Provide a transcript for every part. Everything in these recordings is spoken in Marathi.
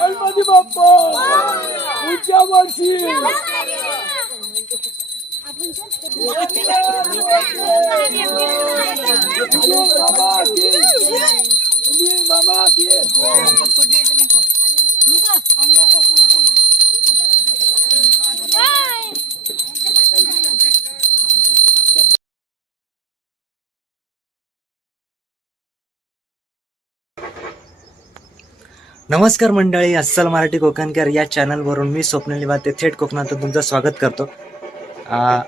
गणपती बाप्पा पुढच्या वर्षी नमस्कार मंडळी, अस्सल मराठी कोकणकर या चॅनलवरून मी स्वप्नील निवाते थेट कोकणातून तुमचं स्वागत करतो.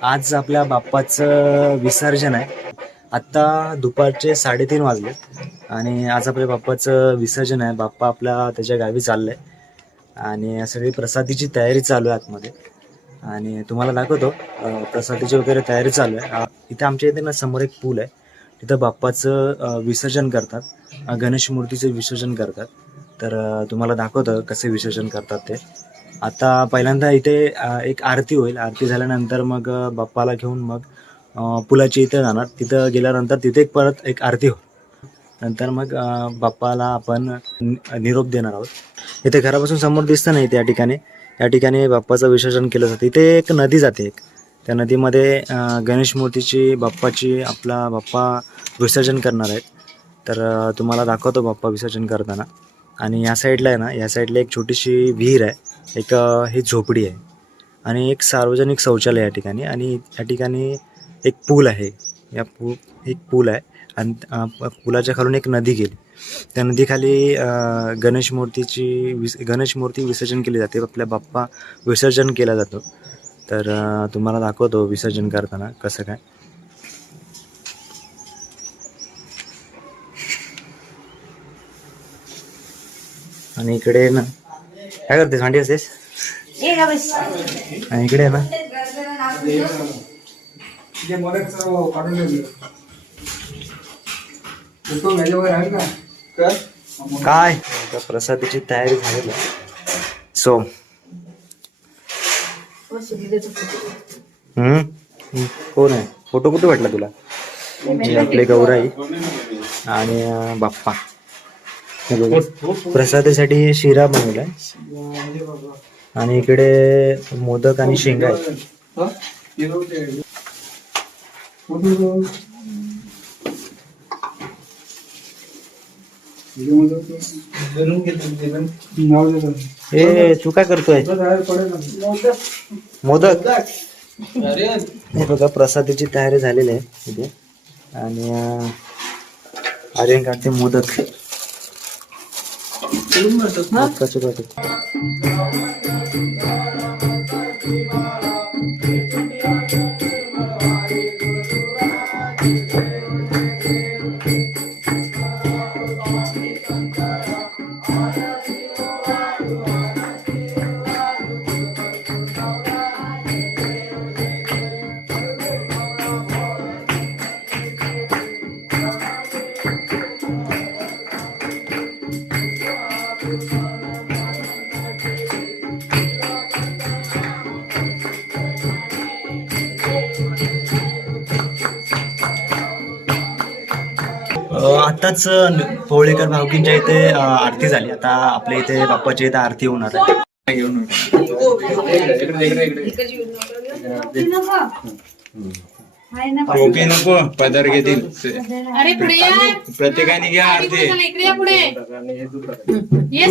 आज आपल्या बाप्पाचं विसर्जन आहे. आत्ता दुपारचे 3:30 वाजले आणि आज आपल्या बाप्पाचं विसर्जन आहे. बाप्पा आपला त्याच्या गावी चाललं आहे आणि सगळी प्रसादीची तयारी चालू आहे आतमध्ये आणि तुम्हाला दाखवतो. प्रसादीची वगैरे तयारी चालू आहे. इथे आमच्या इथे ना समोर एक पूल आहे, तिथं बाप्पाचं विसर्जन करतात, गणेश मूर्तीचं विसर्जन करतात. तर तुम्हाला दाखवतं कसे विसर्जन करतात ते. आता पहिल्यांदा इथे एक आरती होईल. आरती झाल्यानंतर मग बाप्पाला घेऊन मग पुलाची इथे जाणार. तिथं गेल्यानंतर तिथे परत एक आरती होईल. नंतर मग बाप्पाला आपण निरोप देणार आहोत. इथे घरापासून समोर दिसतं ना, इथे या ठिकाणी बाप्पाचं विसर्जन केलं जातं. इथे एक नदी जाते. त्या नदीमध्ये गणेश मूर्तीची आपला बाप्पा विसर्जन करणार आहेत. तर तुम्हाला दाखवतो बाप्पा विसर्जन करताना. आणि या साईडला आहे ना, या साईडला एक छोटीशी विहीर आहे, एक ही झोपडी आहे आणि एक सार्वजनिक शौचालय या ठिकाणी. आणि या ठिकाणी एक पूल आहे. एक पूल आहे आणि पुलाच्या खालून एक नदी गेली. त्या नदीखाली गणेश मूर्ती विसर्जन केली जाते. आपल्या बाप्पा विसर्जन केला जातो. तर तुम्हाला दाखवतो विसर्जन करताना कसं काय. आणि इकडे ना काय करतेस, भांडी असतेस. आणि इकडे ना काय प्रसादीची तयारी झालेली आहे. सो कोण आहे, फोटो कुठे वाटला तुला. आपले गौराई आणि बाप्पा. प्रसादासाठी शिरा बनवलाय आणि इकडे मोदक आणि शेंगा आहेत. ए तू काय करतोय. मोदक. हे बघा प्रसादाची तयारी झालेली आहे इथे. आणि आर्यन काढते मोदक. मोदकाचे पाठी. आताच पोळेकर भावकींच्या इथे आरती झाली. आता आपल्या इथे बाप्पाच्या इथे आरती होणार आहे. टोपी नको, पदर घेतील. प्रत्येकाने घ्या आरती.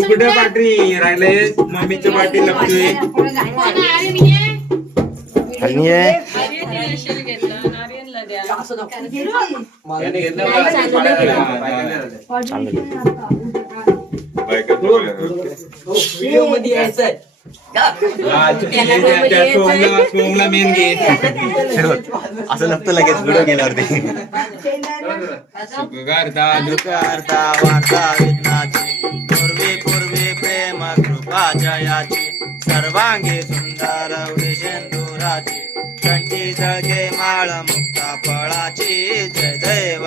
कुठे पाठी राहिले, मम्मीच्या पाठी लपतोय. असं लागतं लगेच व्हिडिओ गेल्यावरती. पूर्वी प्रेम कृपा जयाची सर्वांगी सुंदर सिंदुराची कंठी जगे माळ मुक्ता फळाची. जय देव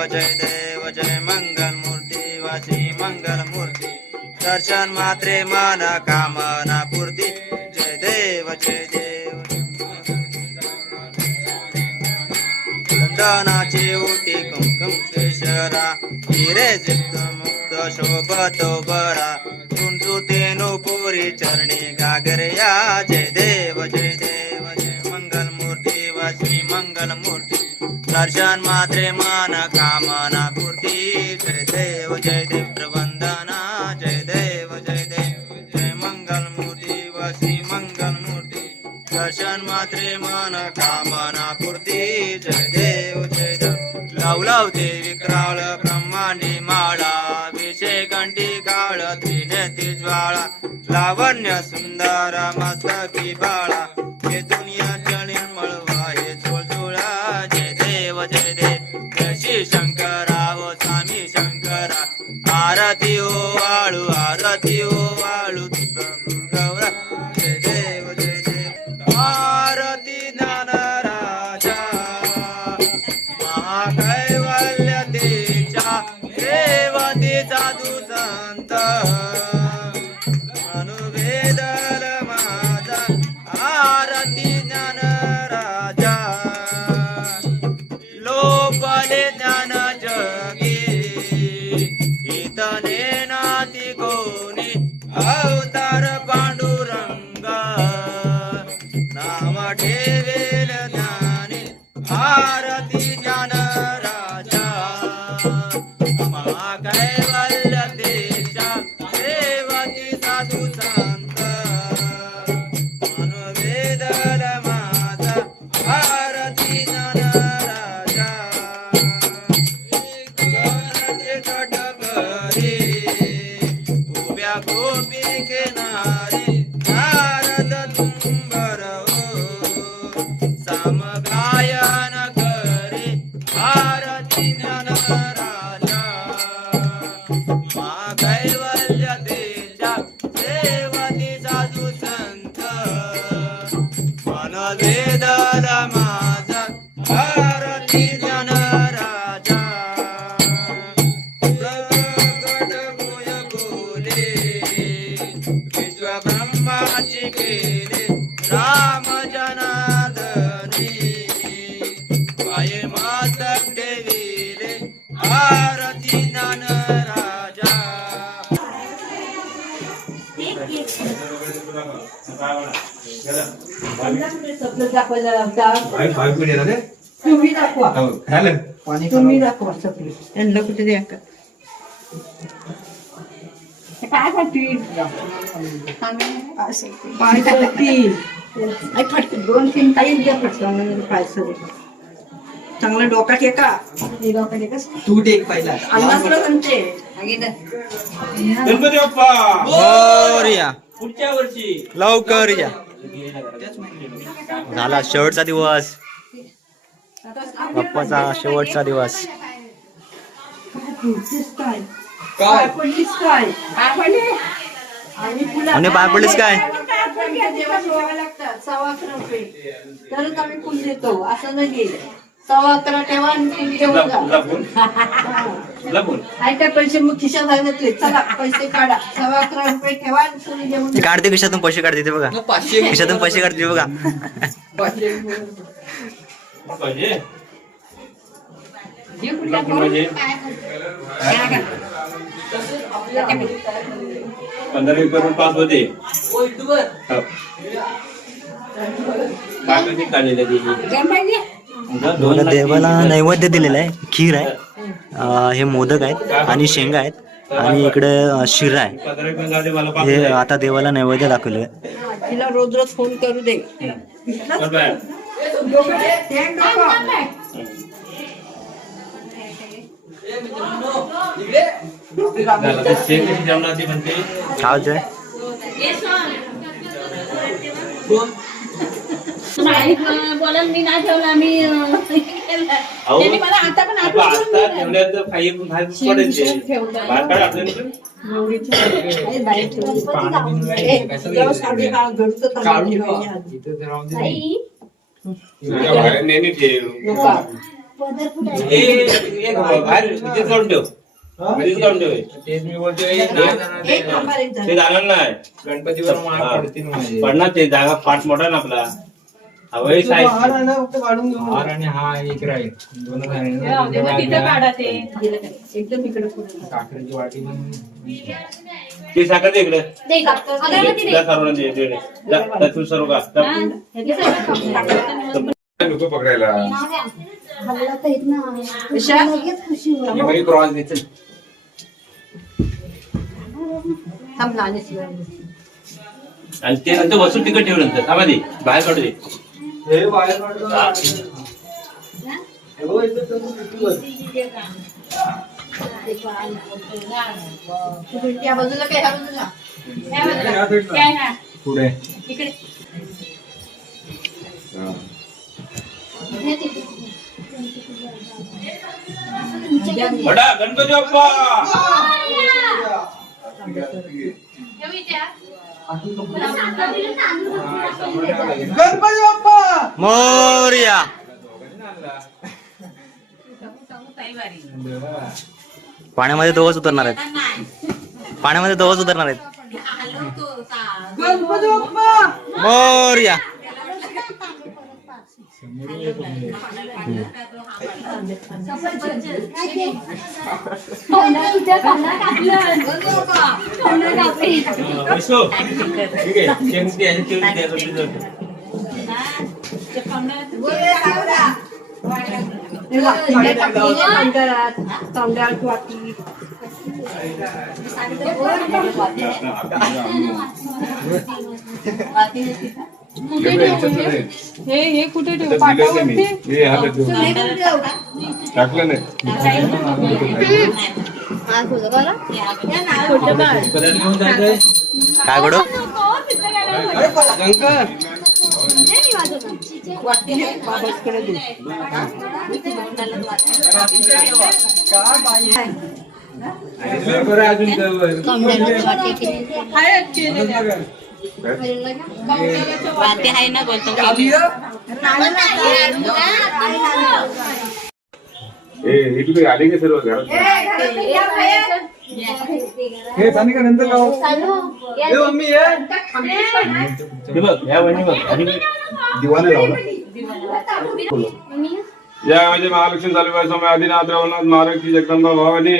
जय मंगल मूर्ती वाची मंगल मूर्ती दर्शन मात्रे मन कामना पूर्ती जय देव जय देव चंदनाची ओटी कुंकुम केशरा हिरे जित मुक्त शोभतो बरा कुंजू तेनु पुरी चरणी गागरया जय देव जय देव जय मंगल मूर्ती व श्री मंगल मूर्ती दर्शन मात्रे मन कामना पूर्ती जय देव वंदना जय देव जय मंगल मूर्ती व श्री मंगल मूर्ती दर्शन मात्रे मन कामना पूर्ती जय देव लव लव देवी क्रावळ ब्रह्मांडी माळा विषय घंटी काळ त्रिनेती ज्वाळा लावण्य सुंदर मस्तकी बाळा हे दुनिया चळी मळवा हे चोळचोळा जय देव जय श्री शंकरा ओ स्वामी शंकरा आरती ओ वाळू गौरा जय देव आरती ज्ञान राजा महाकैवल्य तेजा देवते साधू संत अनुवेदल माझा आरती ज्ञान राजा लोपले ज्ञान जगी इतने नाती कोणी अवतार पांडुरंग नाम ठेवेल ज्ञानी आरती ज्ञान राजा महाकैवल्य तेजा देवती साधू संत अनुवेदल माझा आरती ज्ञान राजा तटकरी उभ्या गोपी किनारी नारद तुंबर साम गायन करी आरती ज्ञान राजा महाकैवल्य तेजा देवती साधू संत मनवेदल माझा आरती ज्ञान राजा प्रगट गोय बोले विश्व ब्रह्माची केले राम जनार्दनी पाये मातक ठेविले आरती ज्ञान राजा तुम्ही दाखवा तुम्ही दाखवा सगळे यांना कुठे द्या का काय खातील पाय खातील फटकन 2-3 ताईच द्या फटकन पाय सगळे चांगलं डोकात एका डोकात एकच तू टेक पहिला अन्नासला म्हणते गणपती बाप्पा मोरया पुढच्या वर्षी लवकर या झाला शेवटचा दिवस बाप्पाचा शेवटचा दिवस काय पडलीस काय आणि पाय पडलीस काय जेव्हा ठेवावं लागतात 11.25 रुपये तरच आम्ही फुल देतो असं नाही 11.25 ठेवा आणि फुल घेऊन जा काय काय पैसे मग खिशात घातले चला पैसे काढा 11.25 रुपये ठेवा आणि फुल घेऊन ते काढते खिशातून पैसे काढते ते बघा 500 खिशातून पैसे काढते बघा जे कुठल्या करून काय 15 करून पास होते देवाला नैवेद्य दिलेला आहे खीर आहे हे मोदक आहेत आणि शेंगा आहेत आणि इकडे शिरा आहे हे आता देवाला नैवेद्य दाखवले तिला रोज रोज फोन करू दे काय बोला मी नाही ठेवला मी त्यांनी मला आता पण घरीच काढून ठेवे. तेच मी बोलतोय एक नंबर एक ते झालं. जाणार नाही गणपतीवर मार पडतील माझे. पडणार ते जागा पाठ मोठा ना आपला हवाई साईज हार आणि हा एक राहील. दोनच राहू दे, मग तिथं काढा ते. एकदम इकडे पुढे. साखरेची वाटी पण ते साखर दे इकडे दे का? अगरबत्ती दे. जा सर्वांना दे दे, दे. जा, तू सर्व का जा. हा, हे सगळं काढून. लोक पकडायला कशा? क्रॉस देते. थांब ना, आणि शिवाय. आणि ते नंतर वस्तू तिकट ठेवू नंतर थांबा दे बाहेर काढू दे त्या बाजूला काय ह्या बाजूला? ह्या बाजूला. काय ना? पुढे इकडे. बडा गणपती बाप्पा मोरया. पाण्यामध्ये दोघच उतरणार आहेत. पाण्यामध्ये दोघच उतरणार आहेत. मोरया. विसो ठीक आहे शेंगटी आहे शेंगटी आहे तांदळात वाटी. हे कुठे ठेवू? टाकलं नाही काय कडू वाटी आहे, बाबाकडे दे. वाटे आहे ना बोलतो. इथे आले की सर्व घरात हे पाणी का नंतर लावू. हे बघ या वहिनी बघ आणि दिवाने लावला या म्हणजे महालक्ष्मी चालू समय आदिनाथ रवनाथ महाराष्ट्री जगदंबा भवानी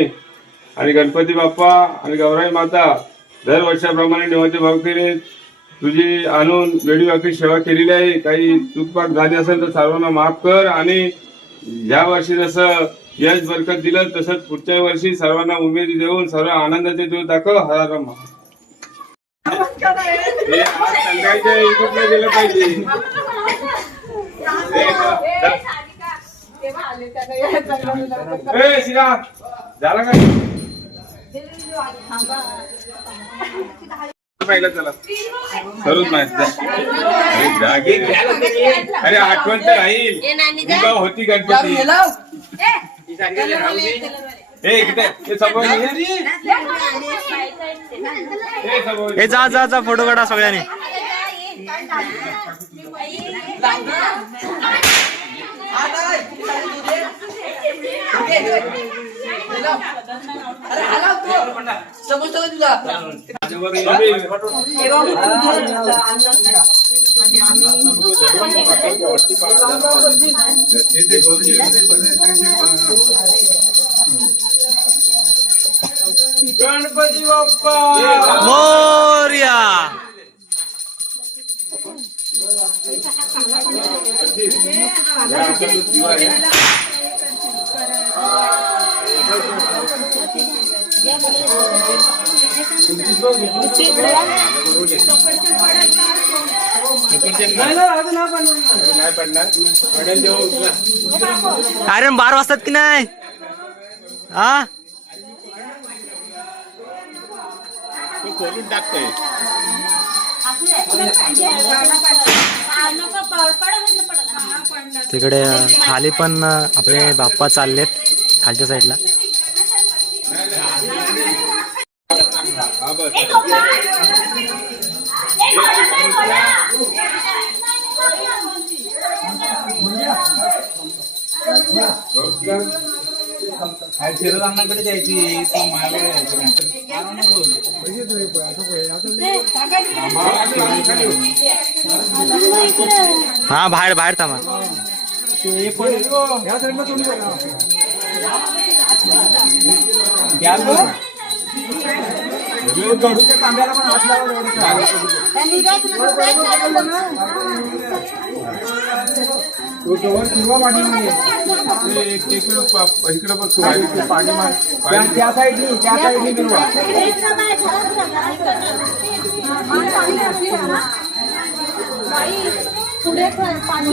आणि गणपती बाप्पा आणि गौराई माता दरवर्षाप्रमाणे निवाची भक्तीने तुझी आणून वेळी सेवा केलेली आहे. काही चूकपाक झाली असेल तर सर्वांना माफ कर आणि या वर्षी जसं यश बरकत दिलं तसंच पुढच्या वर्षी सर्वांना उमेद देऊन सर्व आनंदाचे दिवस दाखव. हर रमा हे आज सांगायचं इकडे गेलं पाहिजे. ए शिरा झाला काय पाहिलं चला सर्वच माहिती अरे जागे अरे आठवण तर राहील दिवा होती गणपती ए किती हे समोर हे जा जा जा फोटो काढा सगळ्यांनी. गणपती बाप्पा मोरया. नाही पडणार अरे 12 वाजतात की नाही. हा खोलून टाकतोय. तिकडे खाली पण आपले बाप्पा चाललेत खालच्या साईडला. शिरदांनाकडे द्यायची ती माझ्याकडे हा बाहेर बाहेर थांबा. तांब्याला पण हात लावा. इकडे बघ त्या साईडनी फिरवा. पुढे पाणी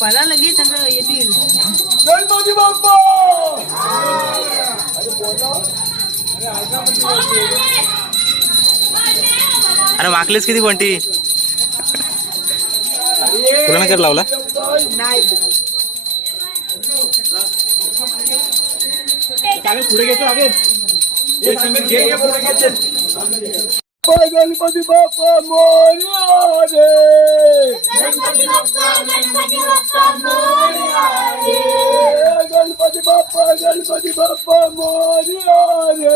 मला लगेच सगळं येतील. गणपती बाप्पा. अरे माकलेस किती कोणती तुला नाही कर लावला. पुढे घेतो आगे गणपती बाप्पा मोरया रे. गणपती बाप्पा मोरया रे. गणपती बाप्पा मोरया रे.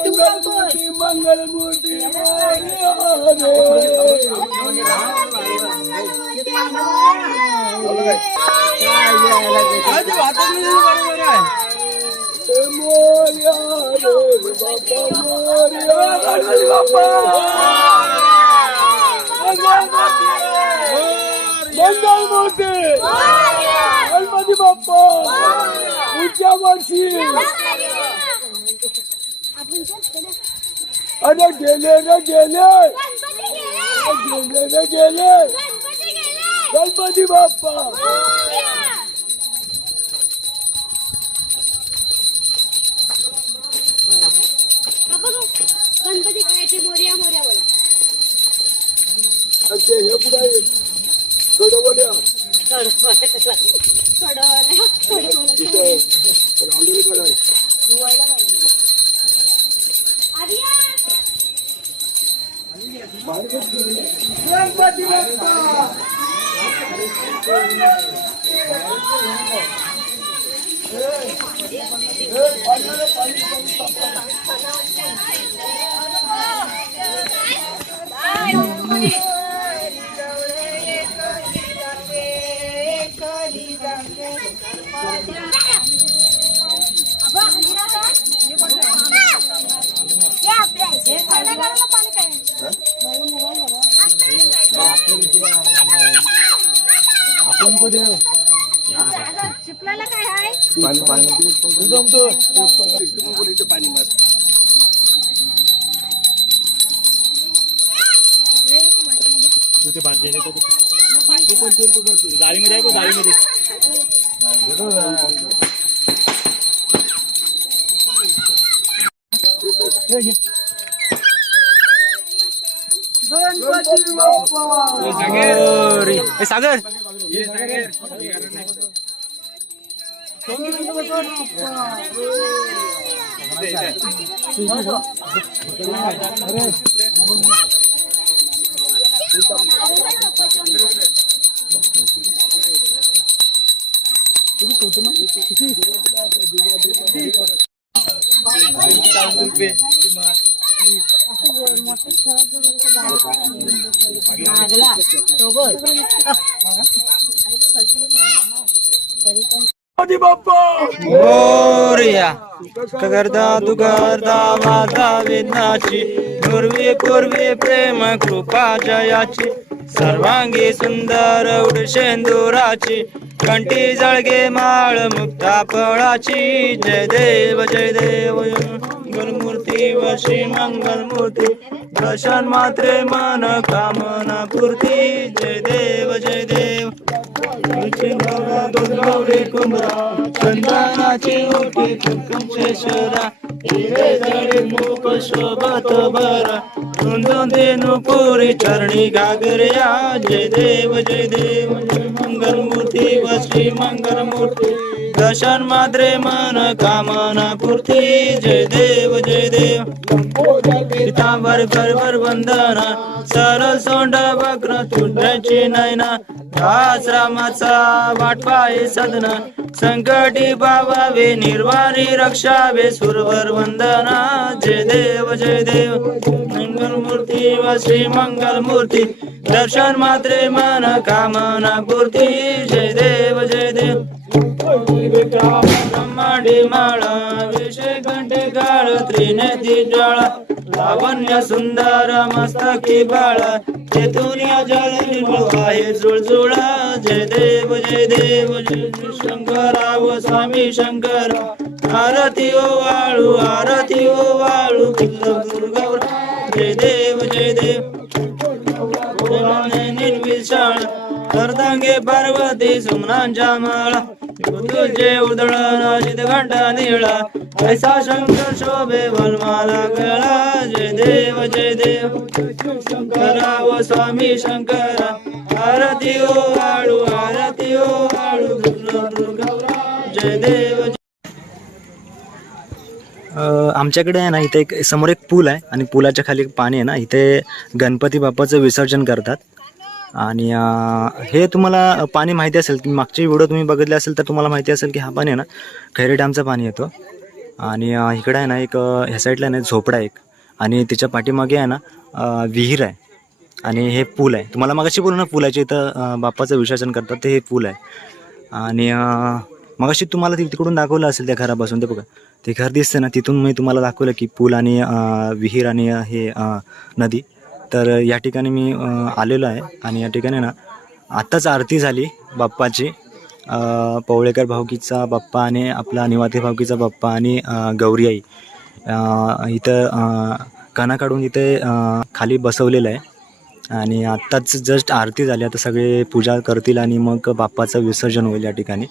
मंगलमूर्ती मंगलमूर्ती मोरया रे. मोरया रे बाप्पा मोरया. गणपती बाप्पा मंगलमूर्ती गणपती बाप्पा पुढच्या वर्षी. अरे गेले रे गेले रे गेले गणपती बाप्पा. गणपती काय ते मोरया मोरया बोला. हे पुढे कडवल्या रांगोळी काढाय. गणपती बाप्पा. शिपलाला काय आहे? पाणी पाणी जमतो पाणी मार. गाडीमध्ये आहे गाडीमध्ये. गणपती बाप्पा. सागर गणपती बाप्पा मोरया. करता तू करता वादा विनाची पूर्वी पूर्वी प्रेम कृपा जयाची सर्वांगी सुंदर उडशेंदुराची कंठी जळगे माळ मुक्ता फळाची जय देव मंगलमूर्ती व श्री मंगलमूर्ती दर्शन मात्रे मन कामना पूर्ती जय देव गौरी कुंभरा चंदनाची ओटी कुंकुमेश्वरा हिरे जडी मुख शोभत भरा दोन देनु पुरी चरणी गागर्या जय देव मंगलमूर्ती व श्री मंगलमूर्ती दर्शन मात्रे मन कामना पूर्ती जय देव पितांबर परवर वंदना सरळ सोंड वक्र तुंडाची नयना दास रामाचा वाटपाय सदना संकटी पावावे निर्वाणी रक्षावे सुरवर वंदना जय देव मंगलमूर्ती व श्री मंगलमूर्ती दर्शन मात्रे मन कामना पूर्ती जय देव ब्रह्मांडी माळा विषय कंठे काळ त्रिनेती ज्वाळा लावण्य सुंदर मस्तकी बाळा तेथून जल निर्मळ आहे जुळजुळा जय देव शंकरा व स्वामी शंकर आरती ओ वाळू दुर्गौरा जय देव निर्विशाळ अर्धांगे पार्वती सुमनांच्या माळा तुझे उदळण अजित घंटा निळा ऐसा शंकर शोभे वनमाला गळा जय देव शंकरा व स्वामी शंकरा आरती ओ वाळू दुर्गौरा जय देव आमच्याकडे आहे ना इथे एक समोर एक पूल आहे आणि पुलाच्या खाली पाणी आहे ना इथे गणपती बाप्पाचं विसर्जन करतात आणि हे तुम्हाला पाणी माहिती असेल की मागचे व्हिडिओ तुम्ही बघितले असेल तर तुम्हाला माहिती असेल की हा पाणी आहे ना खैरे डॅमचं पाणी येतो आणि इकडे आहे ना एक ह्या साईडला आहे ना झोपडा एक आणि तिच्या पाठीमागे आहे ना विहीर आहे आणि हे पूल आहे. तुम्हाला मगाशी बोलू ना पुलाचे इथं बाप्पाचं विसर्जन करतात ते हे पूल आहे आणि मगाशी तुम्हाला तिकडून दाखवलं असेल त्या घरापासून ते बघा ते घर दिसते ना तिथून मी तुम्हाला दाखवलं की पूल आणि विहीर आणि हे नदी. तर या ठिकाणी मी आलेलो आहे आणि या ठिकाणी ना आत्ताच आरती झाली बाप्पाची. पवळेकर भावकीचा बाप्पा आणि आपला निवाते भावकीचा बाप्पा आणि गौरी आई इथं कणा काढून इथे खाली बसवलेलं आहे आणि आत्ताच जस्ट आरती झाली. आता सगळे पूजा करतील आणि मग बाप्पाचं विसर्जन होईल. या ठिकाणी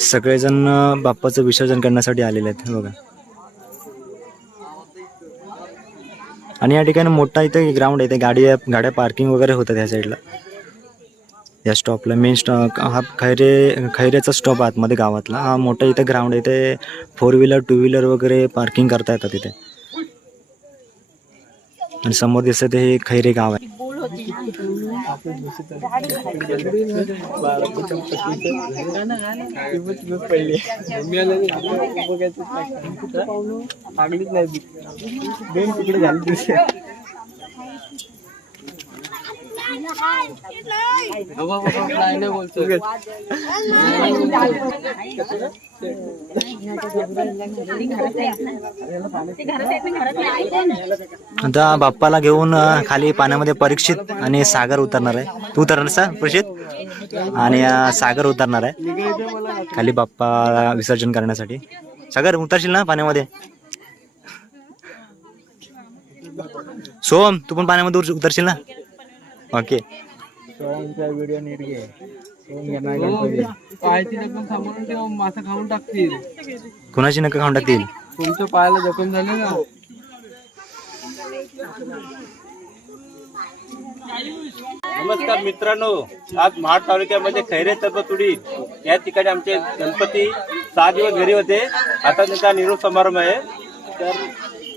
सगळेजण बाप्पाचं विसर्जन करण्यासाठी आलेले आहेत बघा. आणि या ठिकाणी मोठा इथे ग्राउंड आहे. इथे गाड्या पार्किंग वगैरे होतात ह्या साईडला. या स्टॉपला मेन स्टॉप हा खैरेचा स्टॉप आतमध्ये गावातला. हा मोठा इथे ग्राउंड आहे. इथे 4 व्हीलर 2 व्हीलर वगैरे पार्किंग करता येतात इथे. आणि समोर दिसत हे खैरे गाव आहे. आता बाप्पाला घेऊन खाली पाण्यामध्ये परीक्षित आणि सागर उतरणार आहे. तू उतरणार सा परीक्षित आणि सागर उतरणार आहे खाली बाप्पा विसर्जन करण्यासाठी. सागर उतरशील ना पाण्यामध्ये? सोम तू पण पाण्यामध्ये उतरशील ना? ओके. व्हिडिओ नीट घे. पायाची जखम थांबवून ठेव, मासा खाऊन टाकतील. कुणाची नका खाऊन टाकतील? तुमच्या पायाला जखम झाली ना. नमस्कार मित्रांनो, आज महाड तालुक्यामध्ये खैरे तर्फतुडी या ठिकाणी आमचे गणपती 6 दिवस घरी होते. आता त्यांचा निरोप समारंभ आहे. तर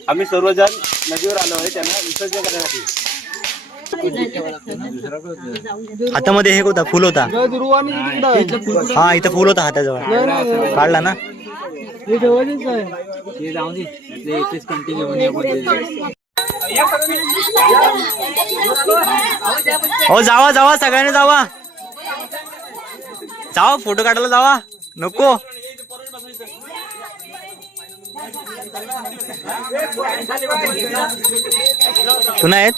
आम्ही सर्वजण नदीवर आलो आहे त्यांना विसर्जन करण्यासाठी. हातामध्ये हे होता फुल होता. हा इथं फुल होता हाताजवळ. काढला ना? हो जावा जावा सगळ्यांनी जावा जावा फोटो काढायला जावा. नको तू नाही येत?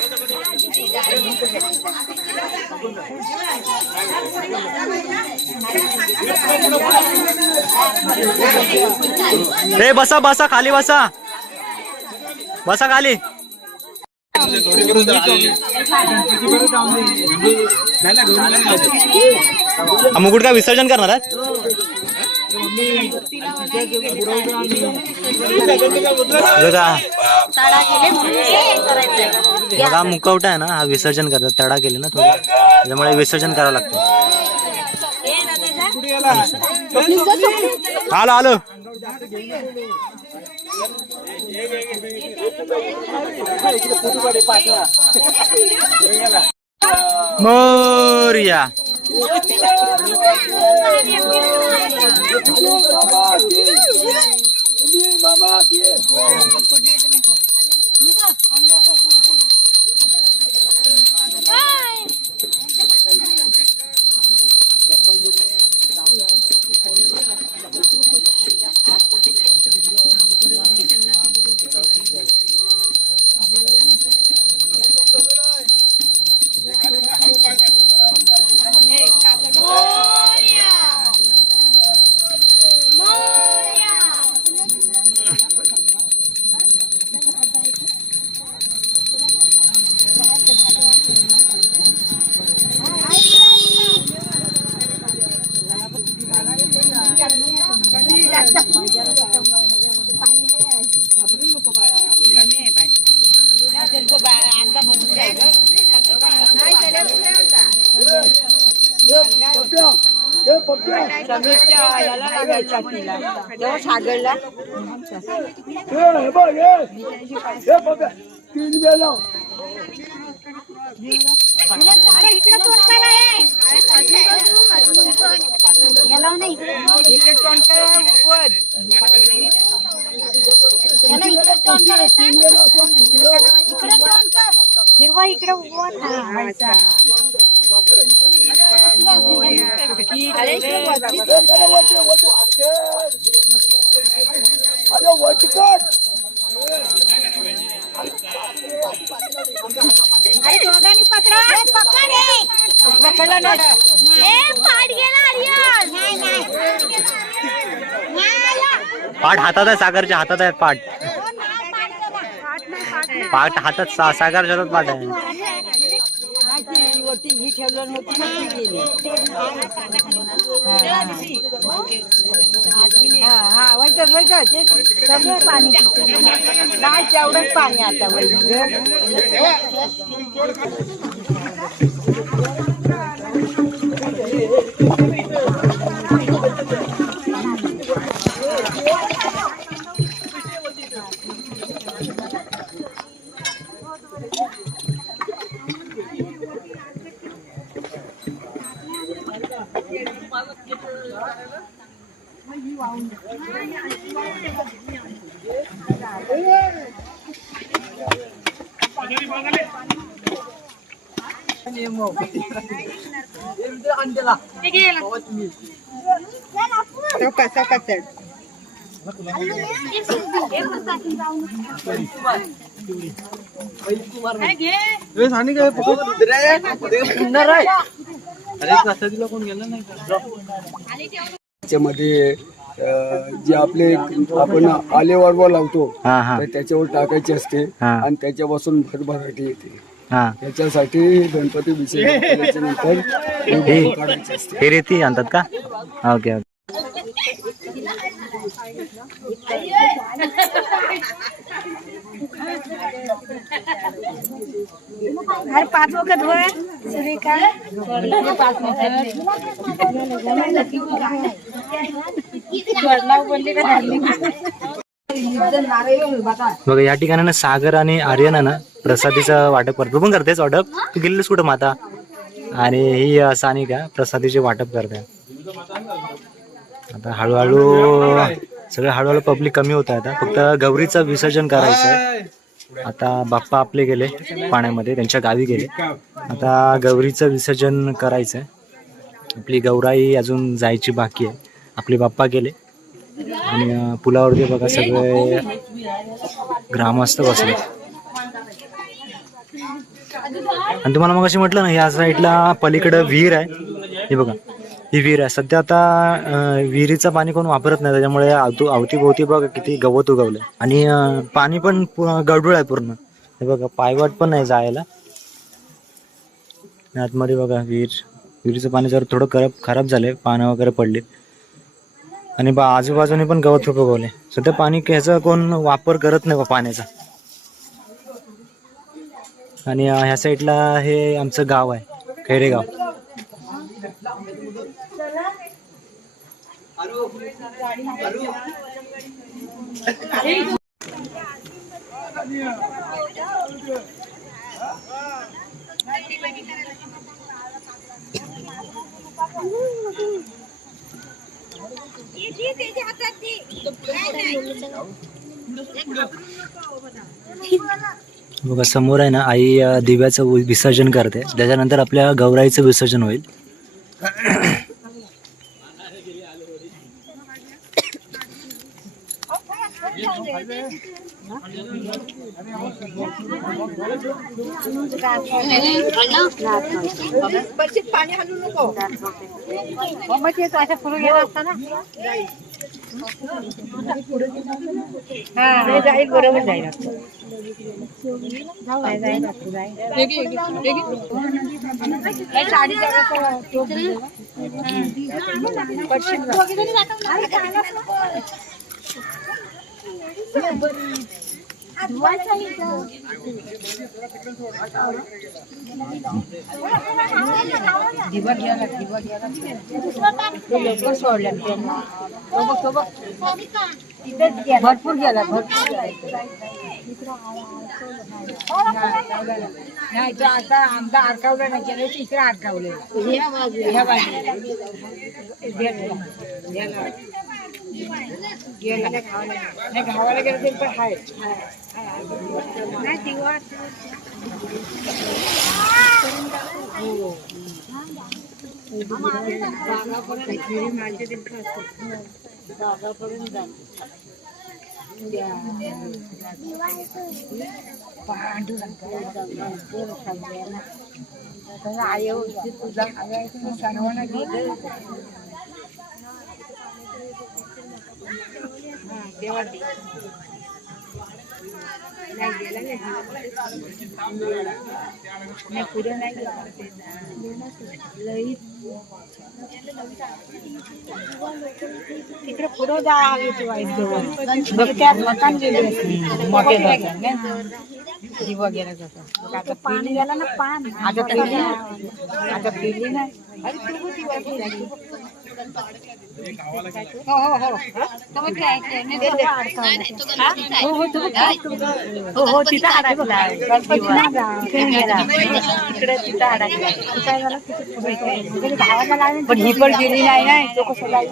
ए बसा बसा खाली बसा, बसा खाली. मुकुट का विसर्जन करणार आहे? बघा मुखवटा आहे ना हा विसर्जन करतात, तडा केले ना थोडं, त्याच्यामुळे विसर्जन करावं लागतं. आलो आलो. मोरया. हिरवा इकडे दोघांनी पकडा, पकडला ना, पाठ गेला आर्यन. पाठ हातात आहे, सागरच्या हातात आहे पाठ. पाठ हातात, सागरच्या हातात पाठ आहे. पाणी नाही तेवढंच पाणी आता त्याच्यामध्ये जे आपले आपण आलेवारवा लावतो हा हा तर त्याच्यावर टाकायचे असते हा. आणि त्याच्यापासून भरभराटी येते. हा. त्याच्यासाठी गणपती विसर्जन केल्याच्या नंतर हे काढायचे असते. हे रेती आणतात का? Okay okay. अरे 5 वखत होय सुरेखा 5 बघा या ठिकाणी ना सागर आणि आर्यन ना प्रसादीचं वाटप करतो. तू पण करतेस वाटप? तू गेलेस कुठं माता? आणि ही सानिका प्रसादीचे वाटप करते. आता हळूहळू सगळं हळूहळू पब्लिक कमी होत आहे. आता फक्त गौरीचं विसर्जन करायचं आहे. आता बाप्पा आपले गेले पाण्यामध्ये, त्यांच्या गावी गेले. आता गौरीचं विसर्जन करायचं आहे. आपली गौराई अजून जायची बाकी आहे. आपले बाप्पा गेले आणि पुलावरती बघा सगळे ग्रामस्थ बसले. आणि तुम्हाला मग अशी म्हटलं ना, या साईडला पलीकडं विहीर आहे. हे बघा, ही विहीर आहे. सध्या आता विहिरीचं पाणी कोण वापरत नाही, त्याच्यामुळे अवतीभोवती बघा किती गवत उगवलं. आणि पाणी पण गढूळ आहे पूर्ण. हे बघा, पायवाट पण नाही जायला. आतमध्ये बघा विहिरीचं पाणी जर थोडं खराब झालंय, पानं वगैरे पडले. आणि आजूबाजूने पण गवत खूप उगवले. सध्या पाणी ह्याचा कोण वापर करत नाही पाण्याचा. आणि ह्या साईडला हे आमचं गाव आहे, खैरेगाव. बघा, समोर आहे ना, आई दिव्याचं विसर्जन करते. त्याच्यानंतर आपल्या गौराईचं विसर्जन होईल. पाणी हलू नको. मग ते अशा पुढे गेला असता ना. हा जाईल, बरोबर जाईल. भरपूर गेला, नाही तो आता आमचा अडकावलं नाही गेलं, इकडे अडकावले. गावाला गेलं तरी पण हाय. आई तुझा सर्वांना गेलं तेव्हा पुढे नाही तिकडे पुढे जा. दिवा गेला तसं. आता पाणी गेला ना, पान आता पिली नाही. हो तिथं अडकला. पण ही पण गेली नाही ना, तो कसं जाईल.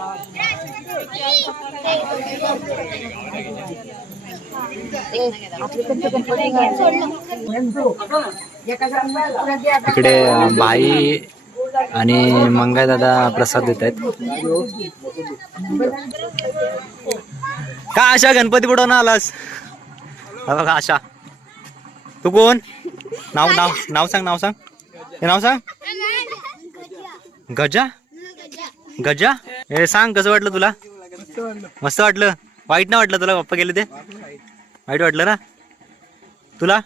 इकडे बाई आणि मंगाई दादा प्रसाद देत आहेत. का आशा, गणपती बुडवून आलास? बघा आशा, तू कोण? नाव नाव नाव सांग, नाव सांग, हे नाव सांग. गजा, गजा. हे सांग, कसं वाटलं तुला? मस्त वाटलं. वाईट नाही वाटलं तुला पप्पा गेले ते? वाईट वाटलं ना तुला?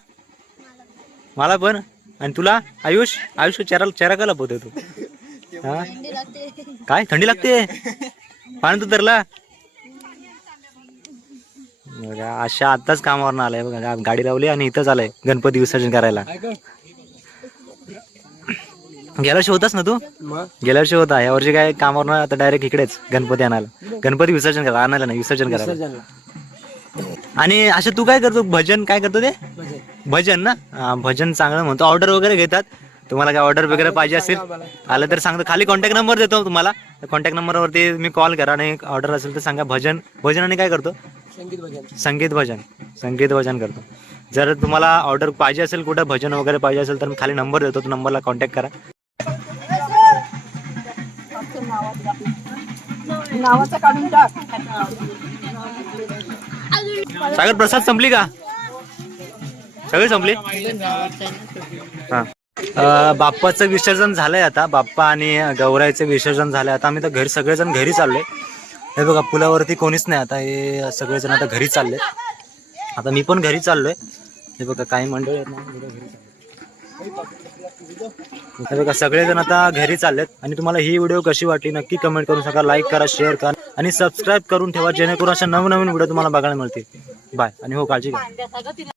मला पण. आणि तुला आयुष? आयुष चेहरा का लपवतोय तू? हा, काय थंडी लागते? पाणी तू तरला. अशा आताच कामावर आलाय बघा, गाडी लावली आणि इथंच आलाय गणपती विसर्जन करायला. गेल्या वर्षी होतास ना तू? गेल्या वर्षी होता. या वर्षी काय कामावर, आता डायरेक्ट इकडेच गणपती आणायला. गणपती विसर्जन करायला, आणायला नाही, विसर्जन करायला. आणि असं तू काय करतो? भजन काय करतो ते? भजन ना. भजन चांगलं म्हणतो. ऑर्डर वगैरे घेतात? तुम्हाला काय ऑर्डर वगैरे पाहिजे असेल आलं तर सांगतो. खाली कॉन्टॅक्ट नंबर देतो तुम्हाला. कॉन्टॅक्ट नंबरवरती मी कॉल करा आणि ऑर्डर असेल तर सांगा. भजन आणि काय करतो? संगीत भजन करतो. जर तुम्हाला ऑर्डर पाहिजे असेल, कुठं भजन वगैरे पाहिजे असेल तर मी खाली नंबर देतो, तो नंबरला कॉन्टॅक्ट करा. नावाचं काढून टाक. सागर, प्रसाद संपली का? सगळी संपली हा. बाप्पाचं विसर्जन झालंय आता. बाप्पा आणि गौराईचं विसर्जन झालंय आता. आम्ही तर घरी सगळेजण घरी चाललोय. हे बघा पुलावरती कोणीच नाही आता. हे सगळेजण आता घरी चालले. आता मी पण घरी चाललोय. हे बघा काही मंडळी आहेत ना घरी चालले. हे बघा सगळेजण आता घरी चाललेत. आणि तुम्हाला ही व्हिडिओ कशी वाटली नक्की कमेंट करून सांगा. लाईक करा, शेअर करा आणि सबस्क्राईब करून ठेवा जेणेकरून अशा नवनवीन व्हिडिओ तुम्हाला बघायला मिळतील. बाय आणि हो काळजी घ्या.